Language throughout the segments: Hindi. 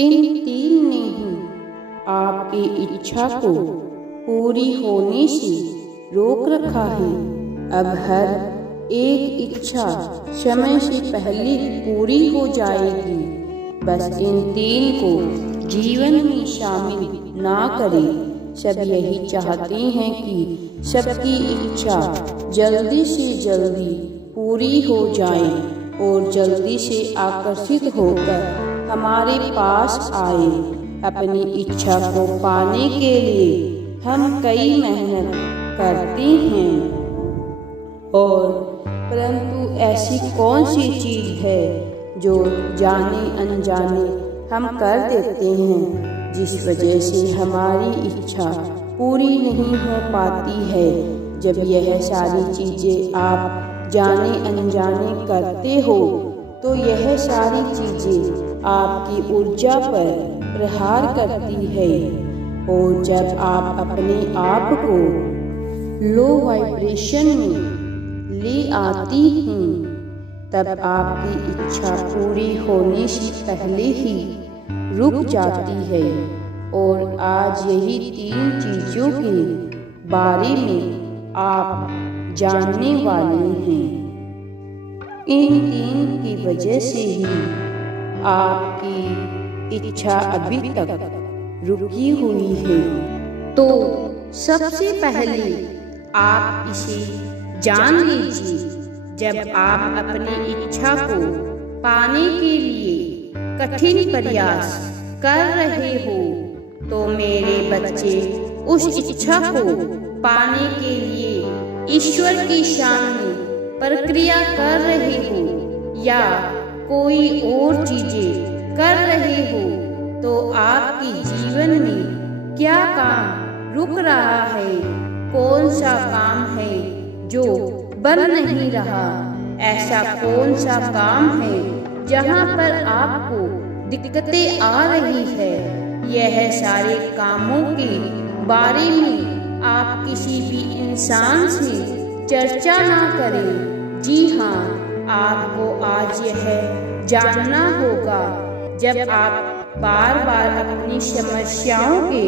इन तीन ने ही आपकी इच्छा को पूरी होने से रोक रखा है। अब हर एक इच्छा समय से पहले पूरी हो जाएगी। बस इन तीन को जीवन में शामिल ना करें। सब यही चाहते हैं कि सबकी इच्छा जल्दी से जल्दी पूरी हो जाए और जल्दी से आकर्षित होकर हमारे पास आए। अपनी इच्छा को पाने के लिए हम कई मेहनत करते हैं, और परंतु ऐसी कौन सी चीज़ है जो जाने अनजाने हम कर देते हैं, जिस वजह से हमारी इच्छा पूरी नहीं हो पाती है। जब यह सारी चीज़ें आप जाने अनजाने करते हो तो यह सारी चीज़ें आपकी ऊर्जा पर प्रहार करती है, और जब आप अपने आप को लो वाइब्रेशन में ले आती हैं, तब आपकी इच्छा पूरी होने से पहले ही रुक जाती है। और आज यही तीन चीज़ों के बारे में आप जानने वाले हैं। इन तीन की वजह से ही आपकी इच्छा अभी तक रुकी हुई है। तो सबसे पहले आप इसे जान लीजिए, जब आप अपनी इच्छा को पाने के लिए कठिन प्रयास कर रहे हो तो मेरे बच्चे उस इच्छा को पाने के लिए ईश्वर के सामने प्रक्रिया कर रहे हो या कोई और चीजें कर रहे हो, तो आपके जीवन में क्या काम रुक रहा है, कौन सा काम है जो बन नहीं रहा, ऐसा कौन सा काम है जहाँ पर आपको दिक्कतें आ रही है। यह सारे कामों के बारे में आप किसी भी इंसान से चर्चा ना करें। जी हाँ, आपको आज यह जानना होगा, जब आप बार बार अपनी समस्याओं के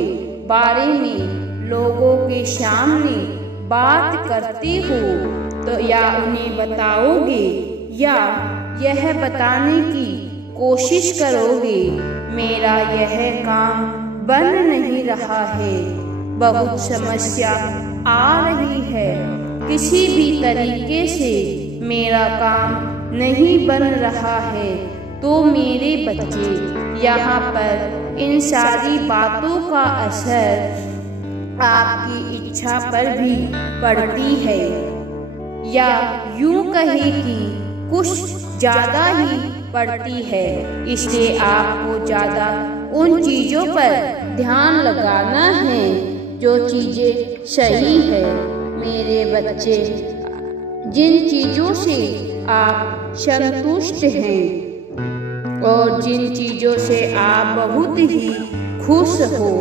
बारे में लोगों के सामने बात करते हो तो या उन्हें बताओगे या यह बताने की कोशिश करोगे, मेरा यह काम बन नहीं रहा है, बहुत समस्या आ रही है, किसी भी तरीके से मेरा काम नहीं बन रहा है, तो मेरे बच्चे यहाँ पर इन सारी बातों का असर आपकी इच्छा पर भी पड़ती है, या यूं कहे कि कुछ ज़्यादा ही पड़ती है। इसलिए आपको ज़्यादा उन चीज़ों पर ध्यान लगाना है जो चीज़ें सही है। मेरे बच्चे, जिन चीज़ों से आप संतुष्ट हैं और जिन चीज़ों से आप बहुत ही खुश हो,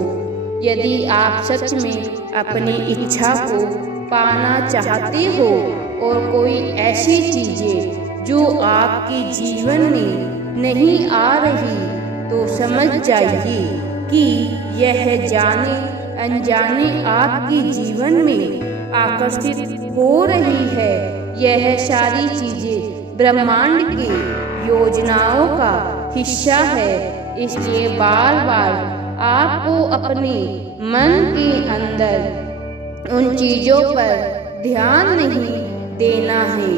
यदि आप सच में अपनी इच्छा को पाना चाहते हो और कोई ऐसी चीज़ें जो आपके जीवन में नहीं आ रही, तो समझ जाइए कि यह जाने अनजाने आपके जीवन में आकर्षित हो रही है। यह सारी चीजें ब्रह्मांड की योजनाओं का हिस्सा है। इसलिए बार बार आपको अपने मन के अंदर उन चीजों पर ध्यान नहीं देना है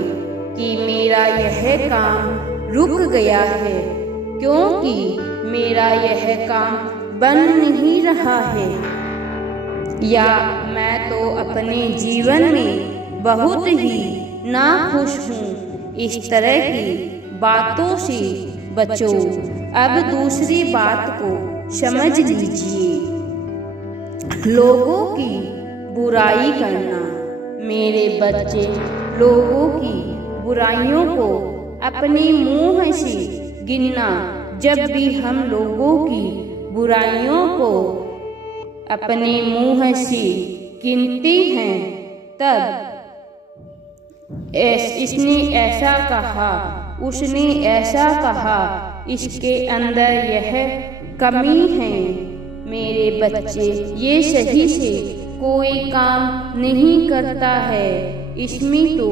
कि मेरा यह काम रुक गया है, क्योंकि मेरा यह काम बन नहीं रहा है, या मैं तो अपने जीवन में बहुत ही नाखुश हूँ। इस तरह की बातों से बचो। अब दूसरी बात को समझ लीजिए, लोगों की बुराई करना। मेरे बच्चे, लोगों की बुराइयों को अपने मुंह से गिनना। जब भी हम लोगों की बुराइयों को अपने मुंह से गिनते हैं, तब इसने ऐसा कहा, उसने ऐसा कहा, इसके अंदर यह कमी है। मेरे बच्चे, ये सही से कोई काम नहीं करता है, इसमें तो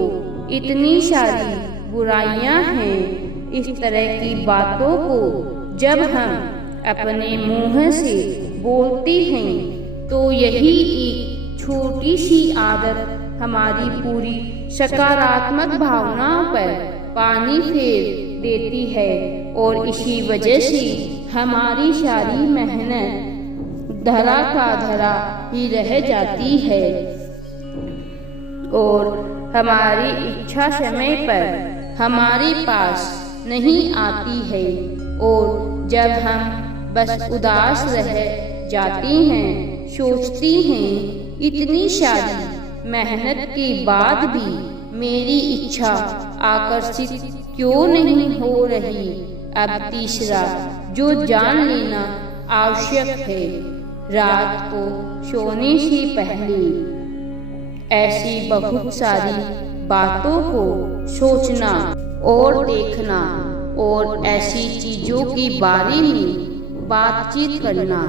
इतनी सारी बुराइयां हैं। इस तरह की बातों को जब हम अपने मुंह से बोलते हैं तो यही एक छोटी सी आदत हमारी पूरी सकारात्मक भावनाओं पर पानी फेर देती है और इसी वजह से हमारी सारी मेहनत धरा का धरा ही रह जाती है और हमारी इच्छा समय पर हमारे पास नहीं आती है। और जब हम बस उदास रह जाते हैं, सोचती हैं इतनी सारी मेहनत के बाद भी मेरी इच्छा आकर्षित क्यों नहीं हो रही। अब तीसरा जो जान लेना आवश्यक है, रात को सोने से पहले ऐसी बहुत सारी बातों को सोचना और देखना और ऐसी चीजों के बारे में बातचीत करना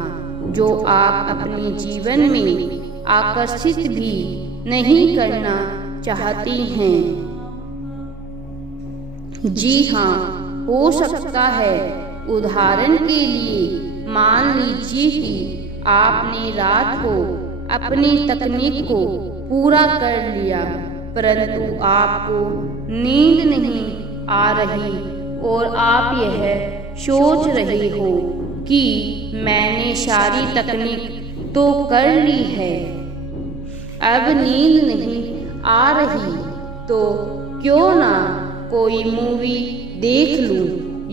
जो आप अपने जीवन में आकर्षित भी नहीं करना चाहती हैं। जी हाँ, हो सकता है उदाहरण के लिए मान लीजिए कि आपने रात को अपनी तकनीक को पूरा कर लिया, परंतु आपको नींद नहीं आ रही और आप यह सोच रहे हो कि मैंने सारी तकनीक तो कर ली है, अब नींद नहीं आ रही तो क्यों ना कोई मूवी देख लूं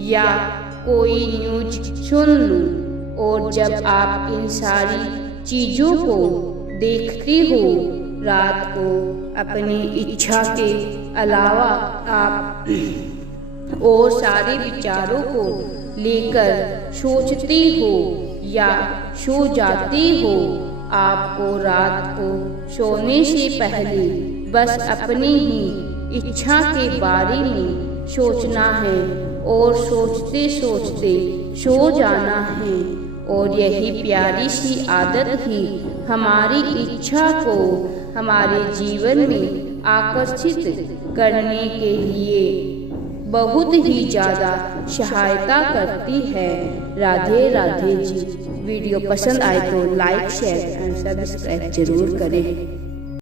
या कोई न्यूज सुन लूं। और जब आप इन सारी चीजों को देखते हो, रात को अपनी इच्छा के अलावा आप और सारे विचारों को लेकर सोचते हो या सो जाते हो, आपको रात को सोने से पहले बस अपनी ही इच्छा के बारे में सोचना है और सोचते सोचते सो जाना है। और यही प्यारी सी आदत ही हमारी इच्छा को हमारे जीवन में आकर्षित करने के लिए बहुत ही ज़्यादा सहायता करती है। राधे राधे जी। वीडियो पसंद आए तो लाइक, शेयर एंड सब्सक्राइब जरूर करें।